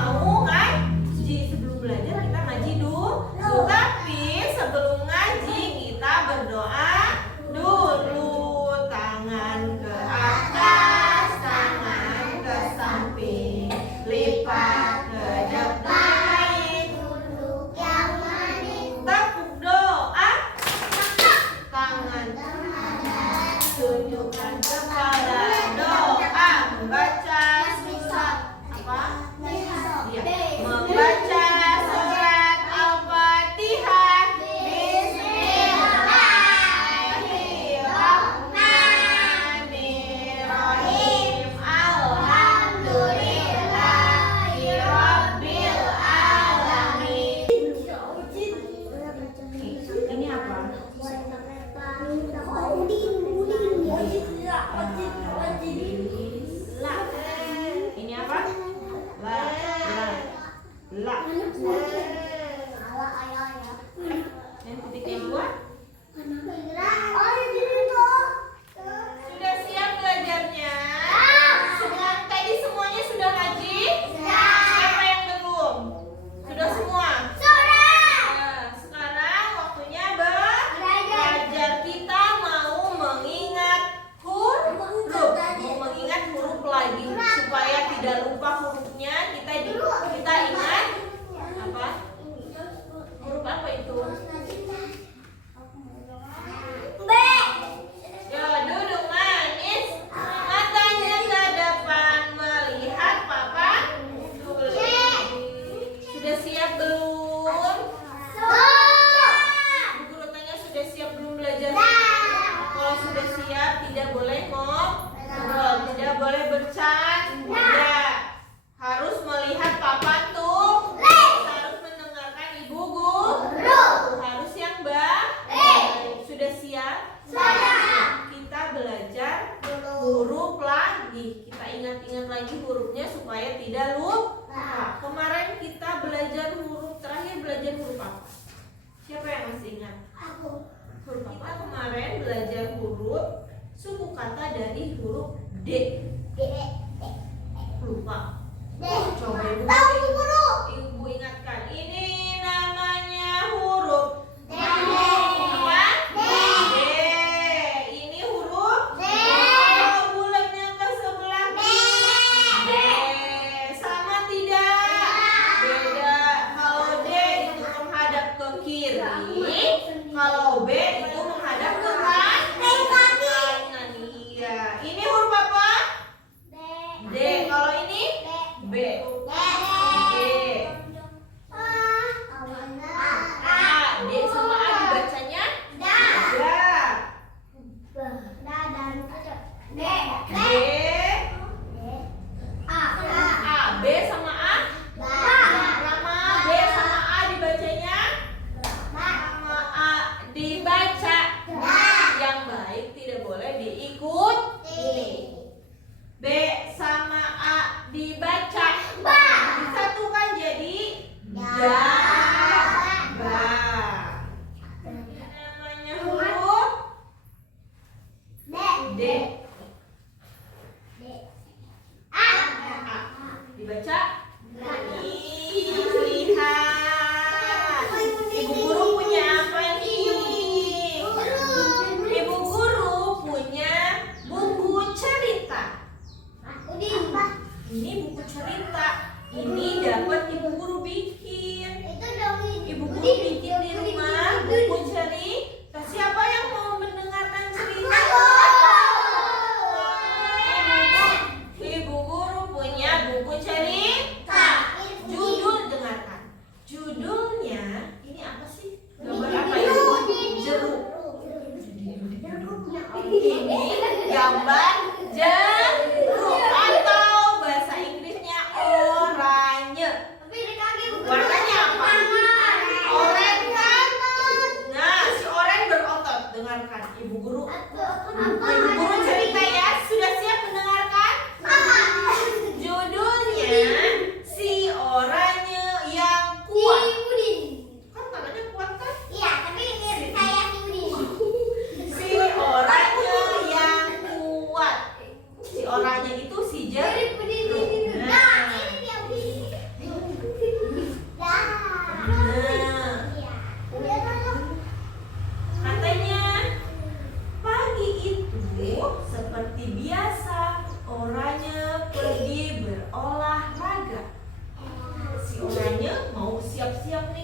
mau ngaji. Sebelum belajar kita ngaji dulu. Tapi sebelum ngaji kita berdoa dulu. Tangan ke atas, tangan ke samping, lipat ke depan, duduk yang manis. Tepuk doa, tangan tunjukkan kepala, doa, membaca surat apa? Ya, membaca surat Al-Fatihah. Bismillahirrahmanirrahim. Alhamdulillahirabbil alamin. Ini apa? La. Ini apa? La. La. Dan titik yang dua. Sudah siap belajarnya? Tadi semuanya sudah ngaji? Siapa yang belum? Sudah semua? Nah, sekarang waktunya belajar. Kita mau mengingat huruf. Mau mengingat huruf lagi supaya tidak lupa hurufnya. Kita ingat apa? Huruf apa itu? Ya, duduk manis. Matanya ke depan melihat papa tulis. Sudah siap belum? Bu guru tanya sudah siap belum belajar? Kalau sudah siap tidak boleh ngobrol, tidak boleh bercanda. Harus melihat papa tulis, harus mendengarkan ibu guru. Harus yang baik. Sudah siap? Kita belajar huruf lagi. Kita ingat-ingat lagi hurufnya supaya tidak lupa. Kemarin kita belajar terakhir belajar huruf apa? Siapa yang masih ingat? Huruf kita kemarin belajar huruf suku kata dari huruf D. Lupa. Coba ibu ingatkan. Ini namanya huruf apa? D. Ini huruf D. Bulatnya ke sebelah D. Sama tidak? Beda. Kalau D itu menghadap ke kiri, kalau B itu menghadap ke kanan. Iya. Ini huruf apa? D. Kalau ini B. D. D sama A dibacanya da. D. B sama A sama B sama A dibacanya sama A dibaca. Yang baik tidak boleh diikuti. B sama A dibaca. Disatukan jadi da. Ba. Namanya huruf D. A. Dibaca. Lihat. Ibu guru punya apa nih? Ibu guru punya buku cerita. Ini buku cerita. Ini dapat ibu guru bikin. Ibu guru bikin di rumah buku cerita. Siapa yang mau mendengarkan cerita? Ibu guru punya buku cerita. Judul dengarkan. Judulnya ini apa sih? Gambar apa ini? Jeruk. Ini gambar jeruk atau bahasa Inggrisnya oranye. Warnanya apa? Oranye kan? Nah, si oranye berotot. Dengarkan ibu guru. Ibu guru cerita ya. Sudah siap mendengarkan? Judulnya si oranye yang kuat. Kan tangannya kuat kan? Si oranye yang kuat. Si oranye itu si jeruk. Nah,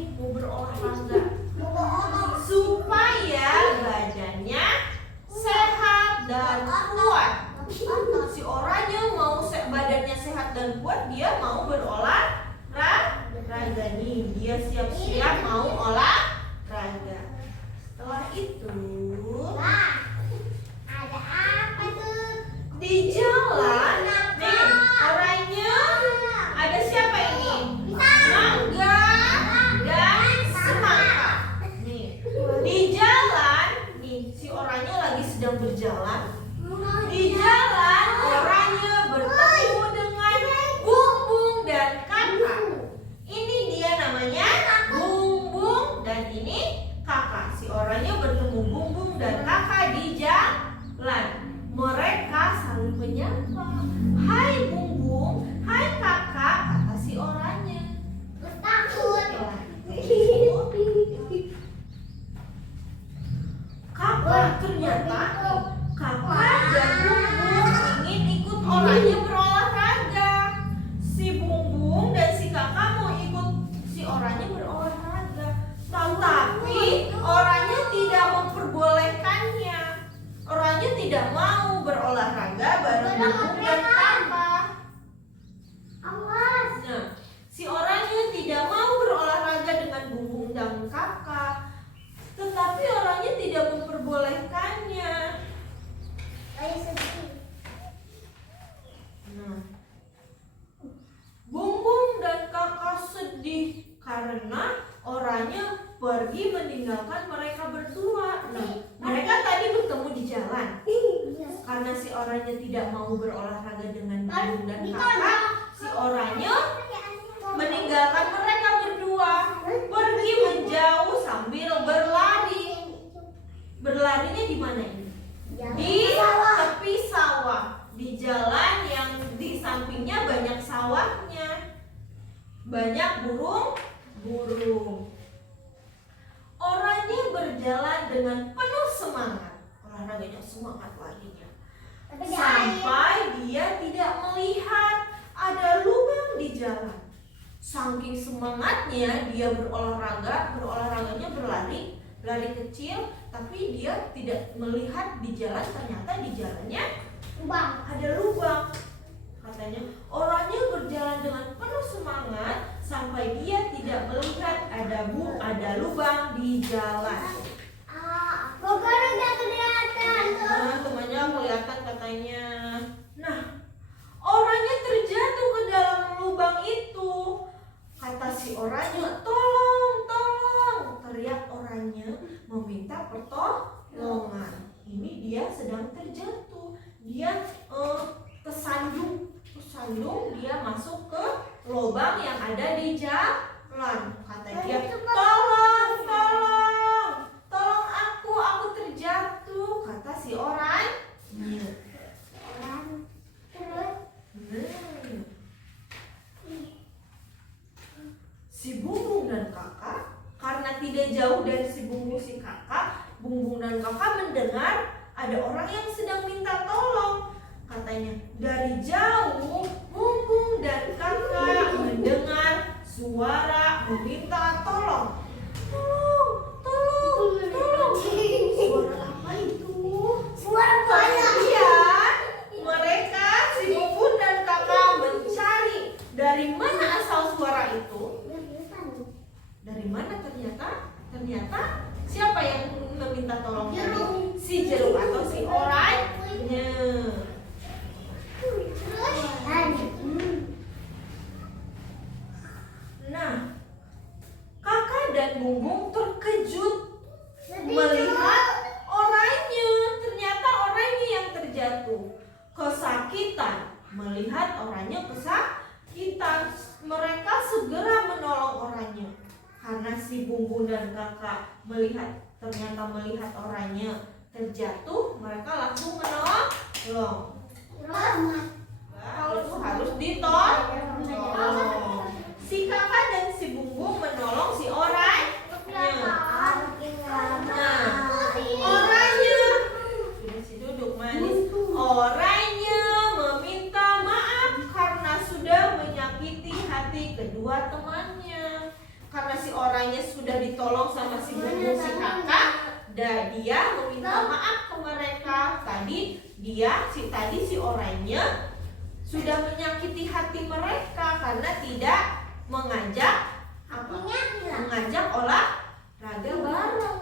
nih mau berolahraga supaya badannya sehat dan kuat. Si orangnya mau badannya sehat dan kuat, dia mau berolahraga nih. Dia siap-siap mau olahraga. Setelah itu Ada apa tuh? di jalan nih orangnya ada siapa ini? Mangga dan semangka. Nih di jalan nih si orangnya lagi sedang berjalan. Di jalan orangnya bertemu dengan Bungbung dan Kakak. Ini dia namanya Bungbung dan ini Kakak. Si orangnya bertemu Bungbung dan Kakak di jalan. Mereka saling menyapa. Hai Bungbung, hai Kakak, kata si orangnya. Takut. Kakak ternyata Kakak dan Bungbung ingin ikut orangnya berolahraga. Si Bungbung dan si Kakak mau ikut si orangnya berolahraga, tetapi orangnya tidak memperbolehkannya. Orangnya tidak mau berolahraga bareng Bungbung dan Kakak. Awas. Nah, si orangnya tidak mau berolahraga dengan Bungbung dan Kakak, tetapi orangnya tidak memperbolehkannya. Ayo sedih. Nah, Bungbung dan Kakak sedih karena orangnya pergi meninggalkan mereka berdua. Nah, mereka tadi bertemu di jalan. Karena si orangnya tidak mau berolahraga dengan Bungbung dan Kakak, si orangnya meninggalkan mereka berdua, pergi menjauh sambil berlari. Berlarinya di mana ini? Di tepi sawah, di jalan yang di sampingnya banyak sawahnya, banyak burung-burung. Orangnya berjalan dengan penuh semangat, olahraganya semangat larinya, sampai dia tidak melihat ada lubang di jalan. Saking semangatnya dia berolahraganya berlari kecil, tapi dia tidak melihat di jalan, ternyata di jalannya ada lubang. Katanya orangnya berjalan dengan penuh semangat sampai dia tidak melihat ada lubang di jalan. Nah, temannya kelihatan katanya. Nah, orangnya terjatuh ke dalam lubang itu. Kata si orangnya, tolong, tolong. Teriak orangnya meminta pertolongan. Ini dia sedang terjatuh. Dia kesandung, dia masuk ke lubang yang ada di jalan. Kata dia, tolong, tolong, tolong aku terjatuh. Kata si orangnya. Si Bungbung dan Kakak, karena tidak jauh dari si Bungbung si Kakak, Bungbung dan Kakak mendengar ada orang yang sedang minta tolong. Katanya dari jauh Bungbung dan Kakak mendengar suara meminta tolong. Tolong, tolong, tolong. Suara apa itu? Suara bola. Iya, mereka si Bungbung dan Kakak mencari dari mana asal suara itu. Dari mana ternyata siapa yang meminta tolong tadi? Si jeruk atau si orangnya. Nah, Kakak dan Bungbung terkejut melihat orangnya. Ternyata orangnya yang terjatuh, kesakitan. Melihat orangnya kesakitan, mereka segera menolong orangnya. Karena si Bungbung dan Kakak ternyata melihat orangnya terjatuh, mereka langsung menolong. Itu harus ditolong. Si Kakak dan si Bungbung menolong si orangnya. Nah, orangnya sudah duduk manis. Orangnya meminta maaf karena sudah menyakiti hati kedua temannya. Karena si orangnya orangnya sudah ditolong sama si bumbu si kakak, dan dia meminta maaf ke mereka. Tadi si orangnya sudah menyakiti hati mereka karena tidak mengajak olahraga bareng.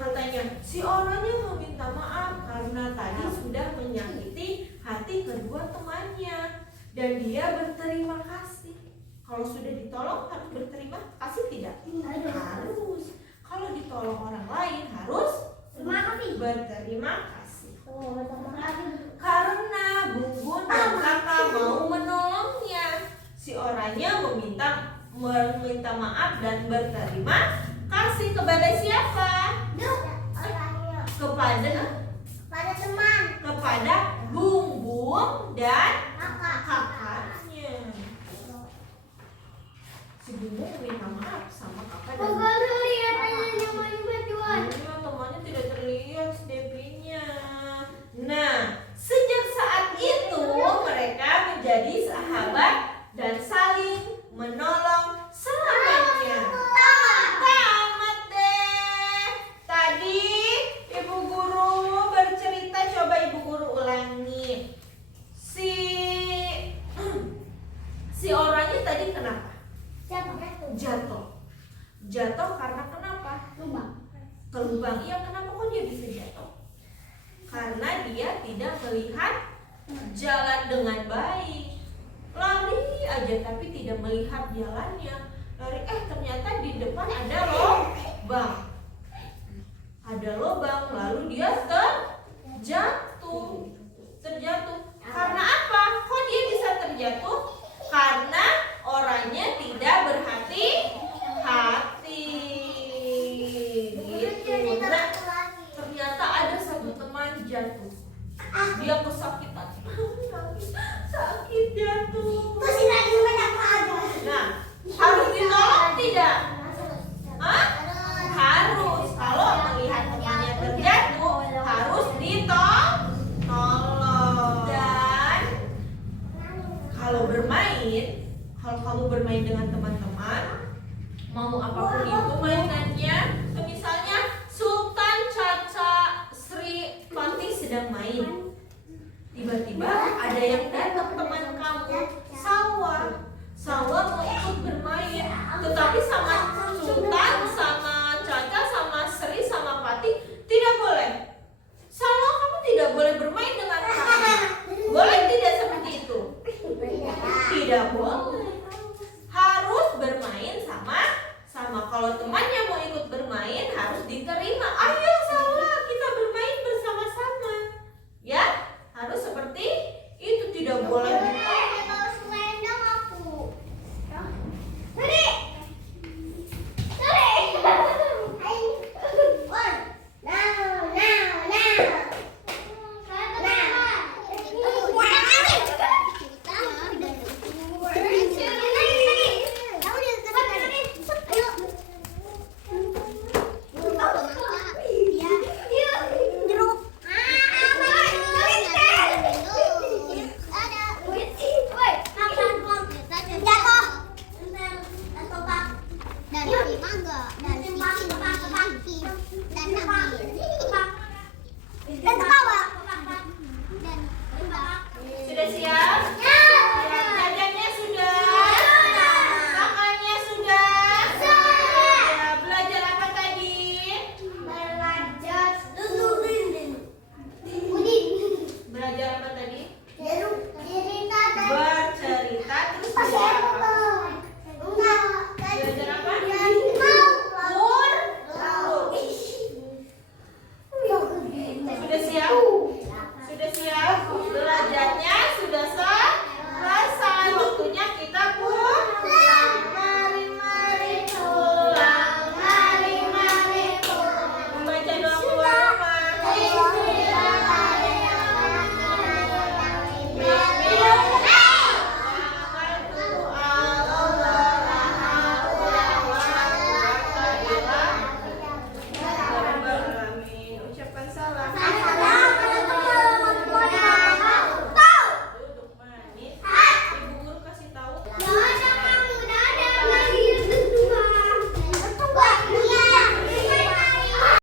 Katanya si orangnya meminta maaf karena tadi sudah menyakiti hati kedua temannya, dan dia berterima kasih. Kalau sudah ditolong harus berterima kasih tidak? Harus. Kalau ditolong orang lain harus berterima kasih. Karena Bun dan kakak mau menolongnya, si orangnya meminta maaf dan berterima kasih kepada siapa? Kepada Bung dan kakaknya. Si Bung minta maaf sama kakak dan temannya tidak terlihat Debbie-nya. Nah, sejak saat itu mereka menjadi sahabat dan saling menolong selamanya. Tamat deh. Tadi Ibu Guru bercerita, coba Ibu Guru ulangi. Si orangnya tadi kenapa? Jatuh karena kenapa? Ke lubang. Iya, kenapa kok dia bisa jatuh? Karena dia tidak melihat jalan dengan baik. Lari aja tapi tidak melihat jalannya. Ternyata di depan ada lubang. Lalu dia terjatuh. Karena apa? Kok dia bisa terjatuh? Karena orangnya tidak berhati-hati. Gitu. Nah, ternyata ada satu teman jatuh. Dia kesakitan. Sakit jatuh. Nah, harus ditolong tidak? Harus. Kalau melihat temannya terjatuh, harus ditolong. Dan kalau kamu bermain dengan teman-teman, mau apapun itu mainannya, misalnya Sultan, Caca, Sri, Fanti sedang main. Tiba-tiba ada yang datang teman kamu, Salwa mau ikut bermain, tetapi sama Sultan